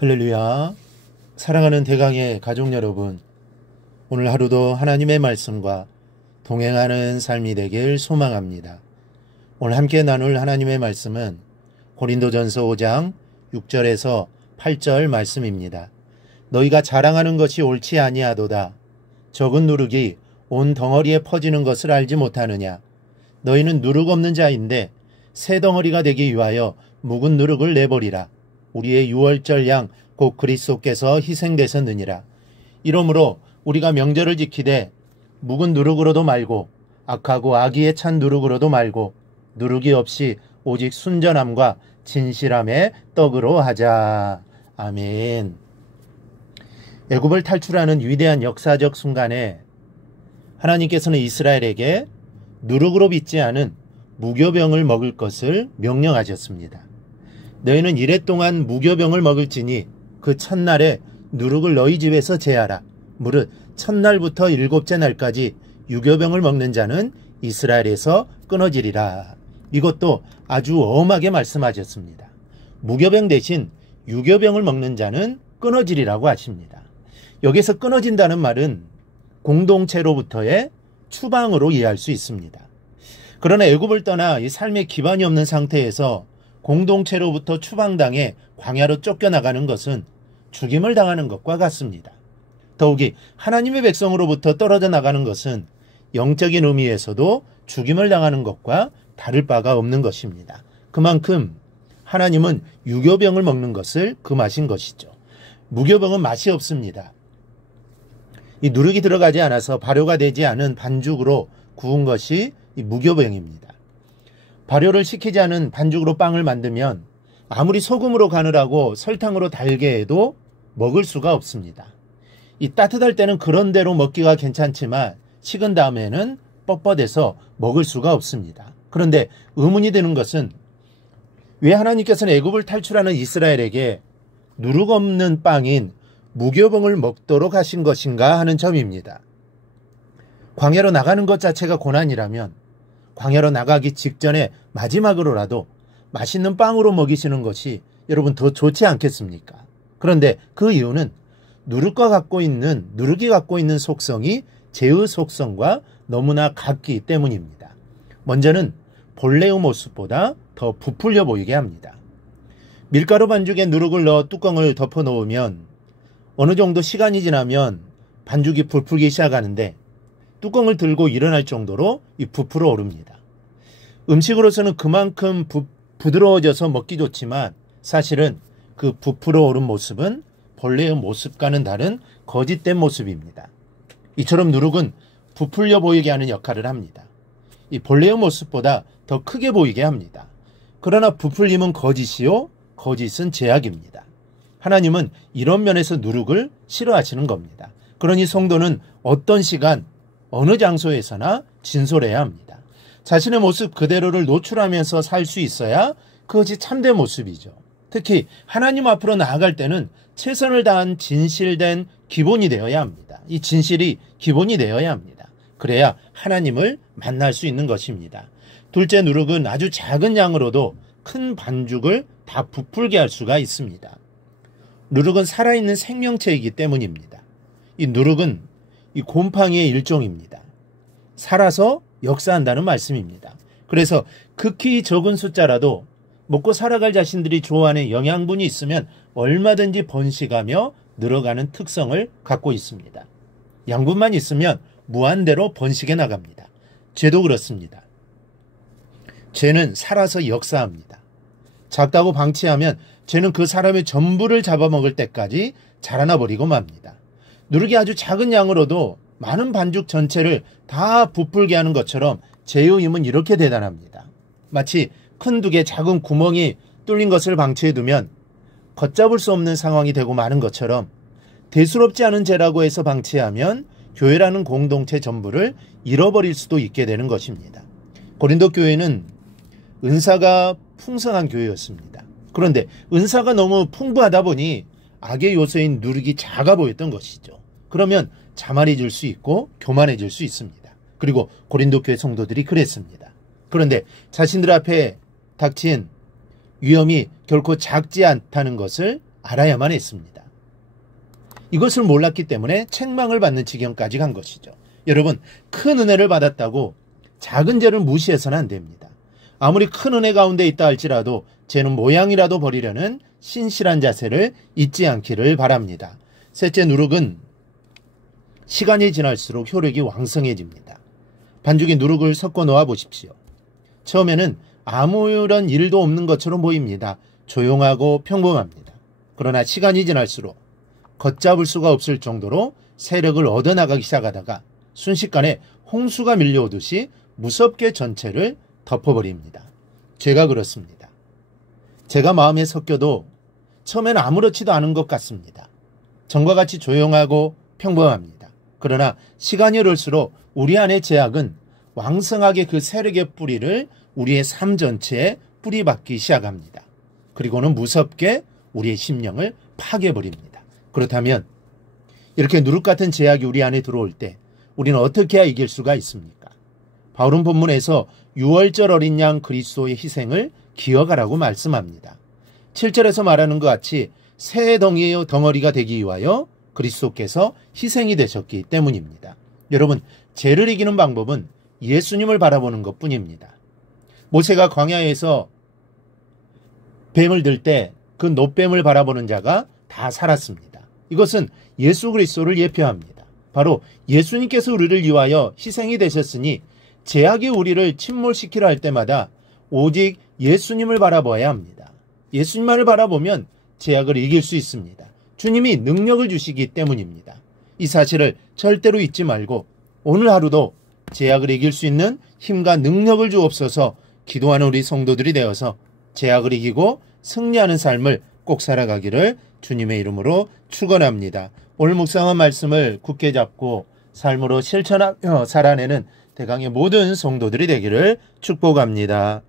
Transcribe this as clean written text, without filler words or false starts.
할렐루야. 사랑하는 대강의 가족 여러분, 오늘 하루도 하나님의 말씀과 동행하는 삶이 되길 소망합니다. 오늘 함께 나눌 하나님의 말씀은 고린도전서 5장 6절에서 8절 말씀입니다. 너희가 자랑하는 것이 옳지 아니하도다. 적은 누룩이 온 덩어리에 퍼지는 것을 알지 못하느냐. 너희는 누룩 없는 자인데 새 덩어리가 되기 위하여 묵은 누룩을 내버리라. 우리의 유월절 양 곧 그리스도께서 희생되셨느니라. 이러므로 우리가 명절을 지키되 묵은 누룩으로도 말고 악하고 악의에 찬 누룩으로도 말고 누룩이 없이 오직 순전함과 진실함의 떡으로 하자. 아멘. 애굽을 탈출하는 위대한 역사적 순간에 하나님께서는 이스라엘에게 누룩으로 빚지 않은 무교병을 먹을 것을 명령하셨습니다. 너희는 이래 동안 무교병을 먹을지니 그 첫날에 누룩을 너희 집에서 제하라. 무릇 첫날부터 일곱째 날까지 유교병을 먹는 자는 이스라엘에서 끊어지리라. 이것도 아주 엄하게 말씀하셨습니다. 무교병 대신 유교병을 먹는 자는 끊어지리라고 하십니다. 여기서 끊어진다는 말은 공동체로부터의 추방으로 이해할 수 있습니다. 그러나 애굽을 떠나 이 삶의 기반이 없는 상태에서 공동체로부터 추방당해 광야로 쫓겨나가는 것은 죽임을 당하는 것과 같습니다. 더욱이 하나님의 백성으로부터 떨어져 나가는 것은 영적인 의미에서도 죽임을 당하는 것과 다를 바가 없는 것입니다. 그만큼 하나님은 유교병을 먹는 것을 금하신 것이죠. 무교병은 맛이 없습니다. 이 누룩이 들어가지 않아서 발효가 되지 않은 반죽으로 구운 것이 이 무교병입니다. 발효를 시키지 않은 반죽으로 빵을 만들면 아무리 소금으로 가느라고 설탕으로 달게 해도 먹을 수가 없습니다. 이 따뜻할 때는 그런 대로 먹기가 괜찮지만 식은 다음에는 뻣뻣해서 먹을 수가 없습니다. 그런데 의문이 드는 것은 왜 하나님께서는 애굽을 탈출하는 이스라엘에게 누룩 없는 빵인 무교병을 먹도록 하신 것인가 하는 점입니다. 광야로 나가는 것 자체가 고난이라면 광야로 나가기 직전에 마지막으로라도 맛있는 빵으로 먹이시는 것이 여러분 더 좋지 않겠습니까? 그런데 그 이유는 누룩이 갖고 있는 속성이 재의 속성과 너무나 같기 때문입니다. 먼저는 본래의 모습보다 더 부풀려 보이게 합니다. 밀가루 반죽에 누룩을 넣어 뚜껑을 덮어 놓으면 어느 정도 시간이 지나면 반죽이 부풀기 시작하는데 뚜껑을 들고 일어날 정도로 부풀어 오릅니다. 음식으로서는 그만큼 부드러워져서 먹기 좋지만 사실은 그 부풀어 오른 모습은 본래의 모습과는 다른 거짓된 모습입니다. 이처럼 누룩은 부풀려 보이게 하는 역할을 합니다. 이 본래의 모습보다 더 크게 보이게 합니다. 그러나 부풀림은 거짓이요, 거짓은 죄악입니다. 하나님은 이런 면에서 누룩을 싫어하시는 겁니다. 그러니 성도는 어떤 시간, 어느 장소에서나 진솔해야 합니다. 자신의 모습 그대로를 노출하면서 살 수 있어야 그것이 참된 모습이죠. 특히 하나님 앞으로 나아갈 때는 최선을 다한 진실된 기본이 되어야 합니다. 이 진실이 기본이 되어야 합니다. 그래야 하나님을 만날 수 있는 것입니다. 둘째, 누룩은 아주 작은 양으로도 큰 반죽을 다 부풀게 할 수가 있습니다. 누룩은 살아있는 생명체이기 때문입니다. 이 누룩은 이 곰팡이의 일종입니다. 살아서 역사한다는 말씀입니다. 그래서 극히 적은 숫자라도 먹고 살아갈 자신들이 좋아하는 영양분이 있으면 얼마든지 번식하며 늘어가는 특성을 갖고 있습니다. 양분만 있으면 무한대로 번식해 나갑니다. 죄도 그렇습니다. 죄는 살아서 역사합니다. 작다고 방치하면 죄는 그 사람의 전부를 잡아먹을 때까지 자라나 버리고 맙니다. 누룩이 아주 작은 양으로도 많은 반죽 전체를 다 부풀게 하는 것처럼 죄의 힘은 이렇게 대단합니다. 마치 큰 둑에 작은 구멍이 뚫린 것을 방치해두면 걷잡을 수 없는 상황이 되고 마는 것처럼 대수롭지 않은 죄라고 해서 방치하면 교회라는 공동체 전부를 잃어버릴 수도 있게 되는 것입니다. 고린도 교회는 은사가 풍성한 교회였습니다. 그런데 은사가 너무 풍부하다 보니 악의 요소인 누룩이 작아 보였던 것이죠. 그러면 자만해질 수 있고 교만해질 수 있습니다. 그리고 고린도 교회 성도들이 그랬습니다. 그런데 자신들 앞에 닥친 위험이 결코 작지 않다는 것을 알아야만 했습니다. 이것을 몰랐기 때문에 책망을 받는 지경까지 간 것이죠. 여러분, 큰 은혜를 받았다고 작은 죄를 무시해서는 안 됩니다. 아무리 큰 은혜 가운데 있다 할지라도 죄는 모양이라도 버리려는 신실한 자세를 잊지 않기를 바랍니다. 셋째 누룩은 시간이 지날수록 효력이 왕성해집니다. 반죽에 누룩을 섞어 놓아 보십시오. 처음에는 아무런 일도 없는 것처럼 보입니다. 조용하고 평범합니다. 그러나 시간이 지날수록 걷잡을 수가 없을 정도로 세력을 얻어나가기 시작하다가 순식간에 홍수가 밀려오듯이 무섭게 전체를 덮어버립니다. 죄가 그렇습니다. 죄가 마음에 섞여도 처음에는 아무렇지도 않은 것 같습니다. 전과 같이 조용하고 평범합니다. 그러나 시간이 흐를수록 우리 안의 죄악은 왕성하게 그 세력의 뿌리를 우리의 삶 전체에 뿌리박기 시작합니다. 그리고는 무섭게 우리의 심령을 파괴해버립니다. 그렇다면 이렇게 누룩 같은 죄악이 우리 안에 들어올 때 우리는 어떻게 해야 이길 수가 있습니까? 바울은 본문에서 6월절 어린 양 그리스도의 희생을 기억하라고 말씀합니다. 7절에서 말하는 것 같이 새 덩어리가 되기 위하여 그리스도께서 희생이 되셨기 때문입니다. 여러분, 죄를 이기는 방법은 예수님을 바라보는 것뿐입니다. 모세가 광야에서 뱀을 들 때 그 놋뱀을 바라보는 자가 다 살았습니다. 이것은 예수 그리스도를 예표합니다. 바로 예수님께서 우리를 위하여 희생이 되셨으니 죄악이 우리를 침몰시키려 할 때마다 오직 예수님을 바라봐야 합니다. 예수님만을 바라보면 죄악을 이길 수 있습니다. 주님이 능력을 주시기 때문입니다. 이 사실을 절대로 잊지 말고 오늘 하루도 죄악을 이길 수 있는 힘과 능력을 주옵소서. 기도하는 우리 성도들이 되어서 죄악을 이기고 승리하는 삶을 꼭 살아가기를 주님의 이름으로 축원합니다. 오늘 묵상한 말씀을 굳게 잡고 삶으로 실천하며 살아내는 대강의 모든 성도들이 되기를 축복합니다.